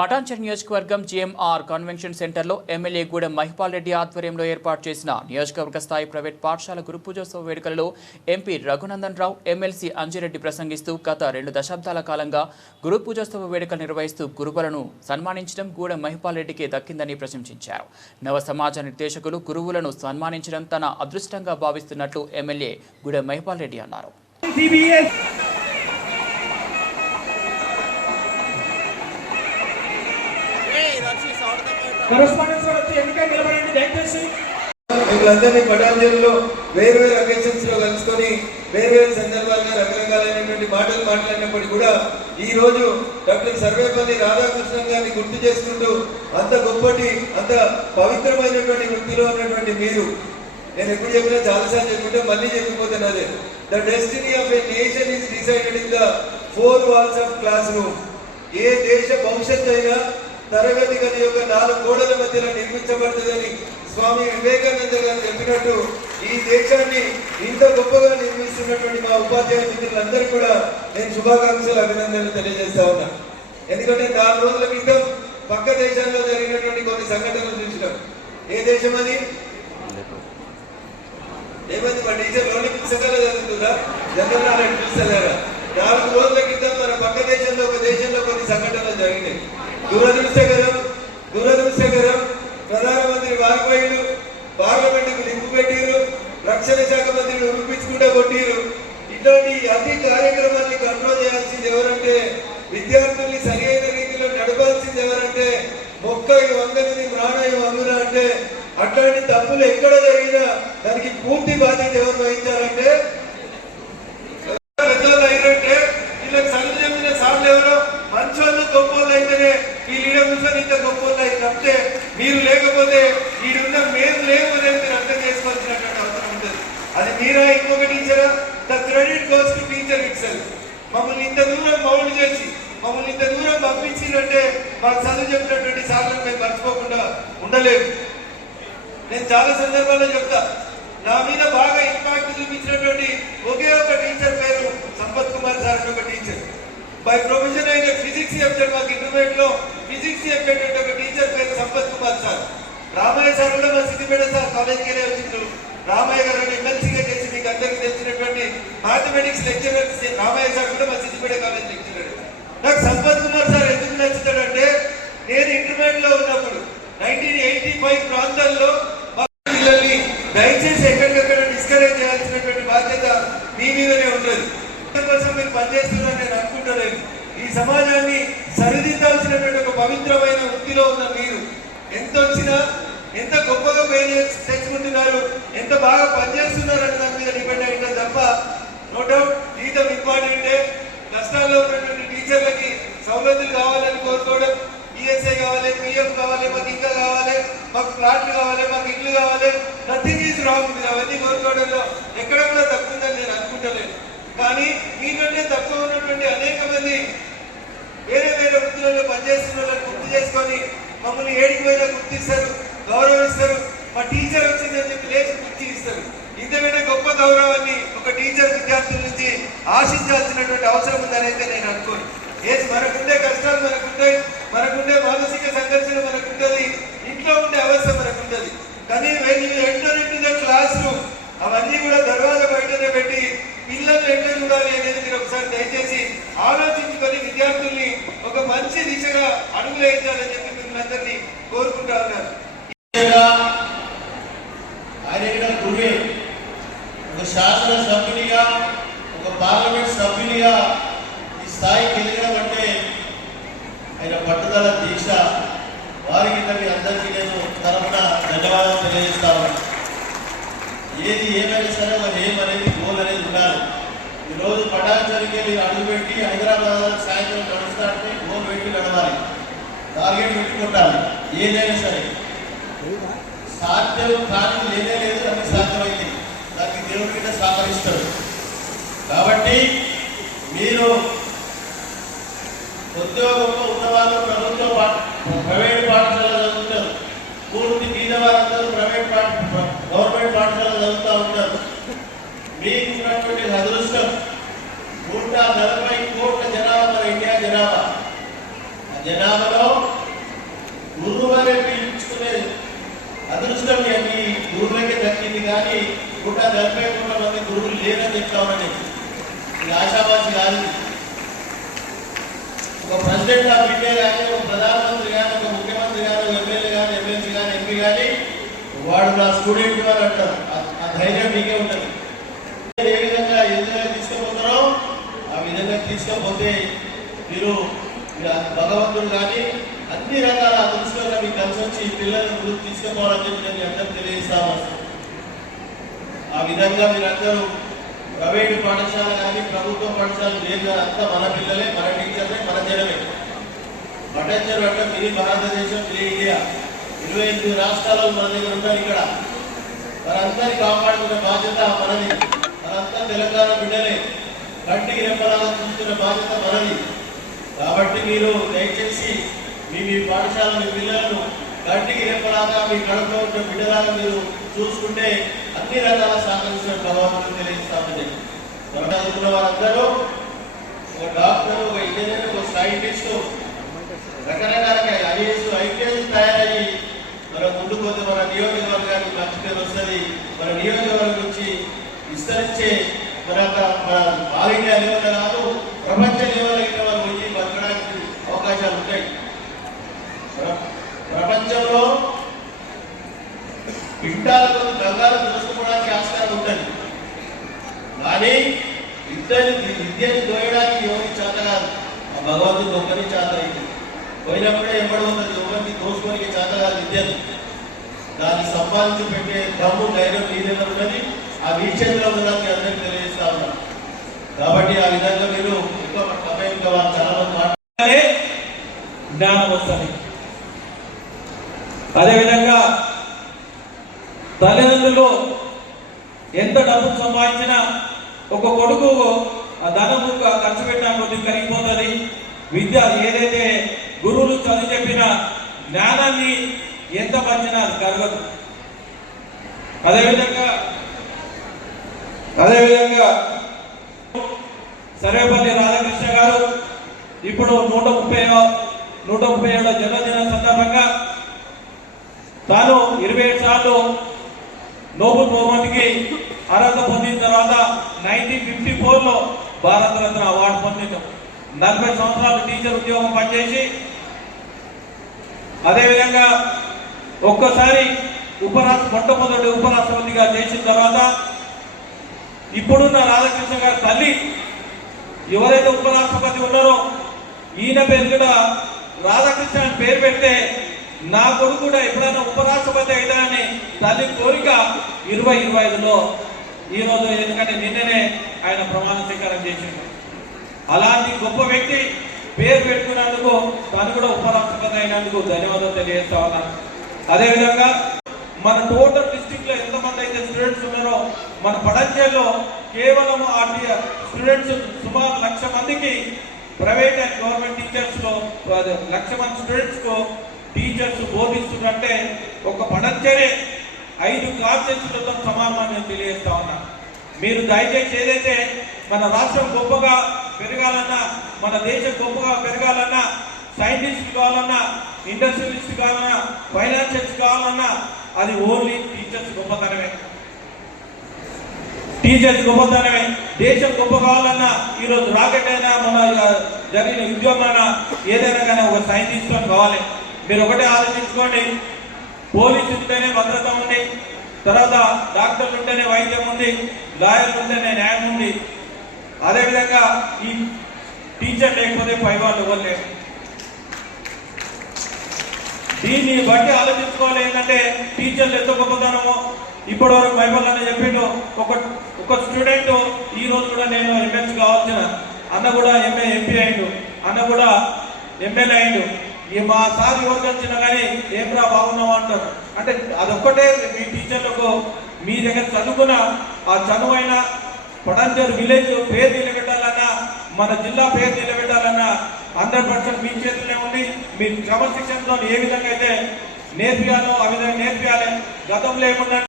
పటాన్చెరు నియోజకవర్గం GMR convention సెంటర్లో MLA Gudem Mahipal Reddy ఆధ్వర్యంలో ఏర్పాటు చేసిన నియోజకవర్గ స్థాయి ప్రైవేట్ పాఠశాల గురు పూజోత్సవ వేడుకలలో ఎంపీ రఘునందన్ రావు ఎమ్మెల్సీ అంజిరెడ్డి ప్రసంగిస్తూ గత 2 దశాబ్దాల కాలంగా గురు పూజోత్సవ వేడుకలు నిర్వహిస్తూ గురువులను సన్మానించడం గూడెం మహిపాల్ రెడ్డికి దక్కిందని ప్రశంసించారు. నవ సమాజ నిర్దేశకులు గురువులను సన్మానించడం తన అదృష్టంగా భావిస్తున్నట్లు ఎమ్మెల్యే గూడెం మహిపాల్ రెడ్డి అన్నారు. వీళ్ళందరినీ పటాన్చెరులో వేరు అకేషన్స్ లో కలుసుకొని వేరు సందర్భాలుగా రకరకాలైనటువంటి మాటలు మాట్లాడినప్పటికీ కూడా ఈ రోజు డాక్టర్ సర్వేపల్లి రాధాకృష్ణన్ గారిని గుర్తు చేసుకుంటూ అంత గొప్పటి అంత పవిత్రమైనటువంటి వృత్తిలో ఉన్నటువంటి మీరు, నేను ఎప్పుడు చెప్పినా చాలాసార్లు చెప్పుకుంటే మళ్ళీ చెప్పిపోతున్నదే, the destiny of a nation is decided in the 4 walls of classroom. ఏ దేశ భవిష్యత్తు అయినా తరగతి గది యొక్క 4 గోడల మధ్యలో నిర్మించబడుతుందని స్వామి వివేకానంద గారు చెప్పినట్టు ఈ దేశాన్ని ఇంత గొప్పగా నిర్మిస్తున్నటువంటి మా ఉపాధ్యాయ మిత్రులందరూ కూడా నేను శుభాకాంక్షలు అభినందనలు తెలియజేస్తా ఉన్నా. ఎందుకంటే 4 రోజుల క్రితం పక్క దేశాల్లో జరిగినటువంటి కొన్ని సంఘటనలు చూసినాం. ఏ దేశం అది? ఏమైంది? మా టీచర్ లోని పుస్తకాలు చదువుతుందా? General knowledge చూస్తలేరా? 4 రోజుల క్రితం మన పక్క దేశంలో ఒక దేశంలో కొన్ని సంఘటనలు జరిగినాయి. దురదృష్టకరం. ప్రధానమంత్రి వాజ్పేయిలు పార్లమెంటుకు లింపు పెట్టిరు, రక్షణ శాఖ మంత్రిని ఉడిపించుకుంటూ కొట్టిరు. ఇట్లాంటి అతి కార్యక్రమాన్ని కంట్రోల్ చేయాల్సింది ఎవరంటే, విద్యార్థుల్ని సరి అయిన రీతిలో నడపాల్సింది ఎవరంటే, మొక్కయు వంగనిది ప్రాణయు వంగున అంటే, అట్లాంటి తప్పులు ఎక్కడ జరిగినా దానికి పూర్తి బాధ్యత ఎవరు వహించాలంటే పెద్దలు అయినట్టే. వీళ్ళకి చదువు చెప్పిన సార్లు ఎవరో మంచోళ్ళు గొప్పోళ్ళు అయితేనే ఈ లీడ కూర్చొని ఇంత గొప్పోళ్ళు అయితే తప్పితే మీరు లేకపోతే ఈడున్న మేము లేవు అనేది మీరు అర్థం చేసుకోవాల్సినటువంటి అవసరం ఉంటుంది. అది మీరా ఇంకొక టీచరా? The credit goes to teacher itself. మమ్మల్ని ఇంత దూరం మౌలు చేసి మమ్మల్ని ఇంత దూరం పంపించిందంటే మాకు చదువు చెప్పినటువంటి సార్లను మేము మర్చిపోకుండా ఉండలేము. నేను చాలా సందర్భాల్లో చెప్తా, నా మీద బాగా ఇంపాక్ట్ చూపించినటువంటి ఒకే ఒక టీచర్ పేరు సంపత్ కుమార్ సార్ అని ఒక టీచర్. బై ప్రొఫెషన్ అయిన ఫిజిక్స్ చెప్తాడు. మాకు ఇంటర్మీడియట్ లో ఫిజిక్స్ చెప్పేటువంటి ఒక టీచర్ పేరు సంపత్ కుమార్ సార్. రామయ్య సార్ కూడా మా సిద్దిపేట సార్ కాలేజీకి వచ్చిండ్రు. రామయ్య గారు ఎమ్మెల్సీగా చేసి మీకు అందరికీ తెలిసినటువంటి మ్యాథమెటిక్స్ లెక్చరర్ రామయ్య సార్ కూడా మా సిద్దిపేట కాలేజ్ లెక్చరర్. నాకు సంపత్ కుమార్ సార్ ఎందుకు నచ్చుతాడంటే, నేను ఇంటర్మీడియట్ లో ఉన్నప్పుడు 1985 ప్రాంతాల్లో పిల్లల్ని దయచేసి ఎక్కడికక్కడ డిస్కరేజ్ చేయాల్సినటువంటి బాధ్యత మీ మీదనే ఉంటుంది. కోసం మీరు పనిచేస్తున్నారని నేను అనుకుంటలేదు. ఈ సమాజాన్ని సరిదిద్దాల్సినటువంటి ఒక పవిత్రమైన వృత్తిలో ఉన్న మీరు ఎంత వచ్చినా ఎంత గొప్పగా తెచ్చుకుంటున్నారు, ఎంత బాగా పనిచేస్తున్నారు అనే దాని మీద డిపెండ్ అయింది తప్ప నో డౌట్ జీతం ఇంపార్టెంటే. కష్టాల్లో ఉన్నటువంటి టీచర్లకి సౌలతులు కావాలని కోరుకోవడం, ఈఎస్ఐ కావాలి, పిఎఫ్ కావాలి, మాకు ఇంకా కావాలి, మాకు ప్లాట్లు కావాలి, మాకు ఇల్లు కావాలి, నథింగ్ ఈజ్ రాంగ్. మీరు అవన్నీ కోరుకోవడంలో ఎక్కడ కూడా తక్కువ ఉందని నేను అనుకుంటలేదు. కానీ మీకంటే తక్కువ ఉన్నటువంటి అనేక మంది వేరే వృత్తులలో పనిచేస్తున్న వాళ్ళని గుర్తు చేసుకొని మమ్మల్ని ఏడికి పోయినా గుర్తిస్తారు, గౌరవిస్తారు. మా టీచర్ వచ్చిందని చెప్పి లేచి గుర్తి ఇస్తారు. ఇంతకంటే గొప్ప గౌరవాన్ని ఒక టీచర్ విద్యార్థుల నుంచి ఆశించాల్సినటువంటి అవసరం ఉందని అయితే నేను అనుకోను. మనకుండే కష్టాలు మనకుంటాయి, మనకుండే మానసిక సంఘర్షణ మనకుంటుంది, ఇంట్లో ఉండే అవస్థ మనకుంటుంది. కానీ enter into the class room అవన్నీ కూడా దర్వాజా బయటనే పెట్టి పిల్లల్ని ఎట్లా చూడాలి అనేది మీరు ఒకసారి దయచేసి ఆలోచించుకొని విద్యార్థుల్ని ఒక మంచి దిశగా అడుగులు వేయించాలని చెప్పి మిమ్మల్ని అందరినీ కోరుకుంటా ఉన్నారు. ఆయన గురువే, ఒక శాసన సభ్యునిగా, ఒక పార్లమెంట్ సభ్యునిగా ఈ స్థాయికి ఎదగడం అంటే ఆయన పట్టుదల దీక్ష. వారికి మీ అందరికీ నేను తరఫున ధన్యవాదాలు తెలియజేస్తాను. ఏది ఏమైనా సరే మరి ఏమనేది గోల్ అనేది ఉండాలి. ఈరోజు పటాన్చెరుకి వెళ్ళి అడుగుపెట్టి హైదరాబాద్ సాయంత్రం నడుస్తారంటే గోల్ పెట్టి నడవాలి, టార్గెట్ పెట్టి కొట్టాలి. ఏదైనా సరే సాధ్యం కానీ లేనే లేదు, అది సాధ్యమైంది. దానికి దేవుడి కింద సహకరిస్తాడు. కాబట్టి మీరు ఉద్యోగంలో ఉన్నవాళ్ళు ప్రైవేట్ పాఠశాల చదువుతారు, పూర్తి మీద వారందరూ గవర్నమెంట్ పాఠశాల చదువుతూ ఉంటారు. మీకు ఉన్నటువంటి అదృష్టం 140 కోట్ల జనాభా మన ఇండియా జనాభా. ఆ జనాభాలో గురువు అనే పిలుచుకునే అదృష్టం ఈ గురువులకే దక్కింది. కానీ 143 మంది గురువులు లేరని చెప్తామని ఇది ఆశావాసి కాదు. ఒక ప్రెసిడెంట్ ఆఫ్ ఇండియా కానీ, ఒక ప్రధానమంత్రి కానీ, ఒక ముఖ్యమంత్రి కానీ, ఒక ఎమ్మెల్యే కానీ, ఎమ్మెల్సీ కానీ, ఎంపీ కానీ వాడు నా స్టూడెంట్ అని అంటారు. ఆ ధైర్యం మీకే ఉంటుంది. ఏ విధంగా తీసుకుపోతారో ఆ విధంగా తీసుకపోతే మీరు భగవంతుడు కానీ అన్ని రకాల అదృష్టాలు మీకు కలిసి వచ్చి పిల్లలను ముందుకు తీసుకుపోవాలని చెప్పి నేను అందరూ తెలియజేస్తాము. ఆ విధంగా మీరందరూ ప్రైవేటు పాఠశాల కానీ ప్రభుత్వ పాఠశాలలు లేదు, అంతా మన పిల్లలే, మన టీచర్లే, మన జనమే. పట్టణాలు అంటే మినీ భారతదేశం, మినీ ఇండియా, 28 రాష్ట్రాలలో మన దగ్గర ఉంటారు. ఇక్కడ మనందరినీ కాపాడుకునే బాధ్యత మనది. మనంతా తెలంగాణ బిడ్డలే, కంటికి రెప్పలాగా చూస్తున్న బాధ్యత మనది. కాబట్టి మీరు దయచేసి మీ పాఠశాల మీ పిల్లలను కంటికి రెప్పలాగా మీ కడుపులో ఉన్న బిడ్డలాగా మీరు చూసుకుంటే అన్ని రకాల సహకరించిన భగవంతుడు తెలియజేస్తామని చదువుకున్న వారందరూ ఒక డాక్టర్, ఒక ఇంజనీర్, ఒక సైంటిస్టు, రకరకాల ఐఏఎస్, ఐపీఎస్ తయారయ్యి మనం ముందుకు పోతే మన నియోజకవర్గానికి మంచి పేరు వస్తుంది. మన నియోజకవర్గం నుంచి విస్తరించే మన ఆల్ ఇండియా లెవెల్ కాదు, ప్రపంచ లెవెల్ అయిన వాళ్ళు పోయి బతకడానికి అవకాశాలు ఉంటాయి. ప్రపంచంలో పిట్టాలకు బంగారం దోసుకోవడానికి ఆస్కారం ఉంటుంది. కానీ విద్యను దోయడానికి ఎవరికి చేత కాదు, ఆ భగవంతుడు ఒక్కరి చేత అయింది. పోయినప్పుడే ఎంబడి ఉంటుంది, ఎవరికి దోసుకోనికి చేత కాదు విద్యను. దాన్ని సంపాదించి పెట్టే దమ్ము ధైర్యం మీ దగ్గర ఉన్నది. ఆ వీక్షణలో ఉన్నదాన్ని అందరికీ తెలియజేస్తా ఉన్నాను. కాబట్టి ఆ విధంగా మీరు ఎక్కువ సమయం వాళ్ళు చాలా మంది మాట్లాడే జ్ఞానం వస్తుంది. అదేవిధంగా తల్లిదండ్రులు ఎంత డబ్బు సంపాదించినా ఒక కొడుకు ఆ ధనము ఖర్చు పెట్టినా కొద్దిగా కరిగిపోతుంది. విద్య ఏదైతే గురువులు చదువు చెప్పిన జ్ఞానాన్ని ఎంత పంచినా అది కరగదు. అదేవిధంగా సర్వేపల్లి రాధాకృష్ణ గారు ఇప్పుడు 137వ జన్మదిన సందర్భంగా తాను 27 సార్లు నోబెల్ బహుమతికి అర్హత పొందిన తర్వాత 1954లో భారతరత్న అవార్డు పొందింది. 40 సంవత్సరాలు టీచర్ ఉద్యోగం పనిచేసి అదేవిధంగా ఒక్కసారి మొట్టమొదటి ఉపరాష్ట్రపతిగా చేసిన తర్వాత ఇప్పుడున్న రాధాకృష్ణ గారి తల్లి ఎవరైతే ఉపరాష్ట్రపతి ఉన్నారో ఈయన పేరు కూడా రాధాకృష్ణ పేరు పెడితే నా కొడుకు కూడా ఎప్పుడైనా ఉపరాష్ట్రపతి అవుతానని తల్లి కోరిక 2025లో ఈరోజు, ఎందుకంటే నిన్ననే ఆయన ప్రమాణ స్వీకారం చేసిండు. అలాంటి గొప్ప వ్యక్తి పేరు పెట్టుకున్నందుకు తను కూడా ఉపరాష్ట్రపతి అయినందుకు ధన్యవాదాలు తెలియజేస్తా ఉన్నాను. అదేవిధంగా మన టోటల్ డిస్ట్రిక్ట్ లో ఎంతమంది అయితే స్టూడెంట్స్ ఉన్నారో మన పడంచేలో కేవలం ఆ స్టూడెంట్స్ సుమారు 1,00,000 మందికి ప్రైవేట్ అండ్ గవర్నమెంట్ టీచర్స్ లో 1,00,000 మంది స్టూడెంట్స్ కు టీచర్స్ బోధిస్తున్నారంటే ఒక పడంచేరే 5 కాన్స్టిట్యూన్సీలతో సమానమని నేను తెలియజేస్తా ఉన్నా. మీరు దయచేసి ఏదైతే మన రాష్ట్రం గొప్పగా పెరగాలన్నా, మన దేశం గొప్పగా పెరగాలన్నా, సైంటిస్ట్ కావాలన్నా, ఇండస్ట్రియలిస్ట్ కావాలన్నా, ఫైనాన్షియల్స్ కావాలన్నా అది ఓన్లీ టీచర్స్ గొప్పతనమే. దేశం గొప్ప కావాలన్నా ఈరోజు రాకెట్ అయినా, మన జరిగిన ఉద్యోగం అయినా, ఏదైనా కానీ ఒక సైంటిస్ట్ కావాలి. మీరు ఒకటే ఆలోచించుకోండి, పోలీసు ఉంటేనే భద్రత ఉంది, తర్వాత డాక్టర్లు ఉంటేనే వైద్యం ఉంది, లాయర్లు ఉంటేనే న్యాయం ఉంది. అదేవిధంగా ఈ టీచర్ లేకపోతే పై వాళ్ళు ఇవ్వలేరు. దీన్ని బట్టి ఆలోచించుకోవాలి. ఏంటంటే టీచర్లు ఎంత గొప్పతనమో ఇప్పటి వరకు బైబిల్ చెప్పిండు. ఒక స్టూడెంట్ ఈ రోజు కూడా నేను ఎమ్మెల్సీ కావాల్సిన అన్న కూడా ఎంపీ అయిండు, అన్న కూడా ఎమ్మెల్యే అయిండు. ఈ మా సార్ ఎవరికి వచ్చినా కానీ ఏం రా బాగున్నావు అంటారు. అంటే అదొక్కటే మీ టీచర్లకు మీ దగ్గర చదువుకున్న ఆ చదువైన పడంజర్ విలేజ్ పేరు నిలబెట్టాలన్నా, మన జిల్లా పేరు నిలబెట్టాలన్నా 100% మీ చేతుల్లో ఉంది. మీ క్రమశిక్షణతో ఏ విధంగా అయితే నేర్పియాలో ఆ విధంగా నేర్పియాలి. గతంలో ఏమన్నా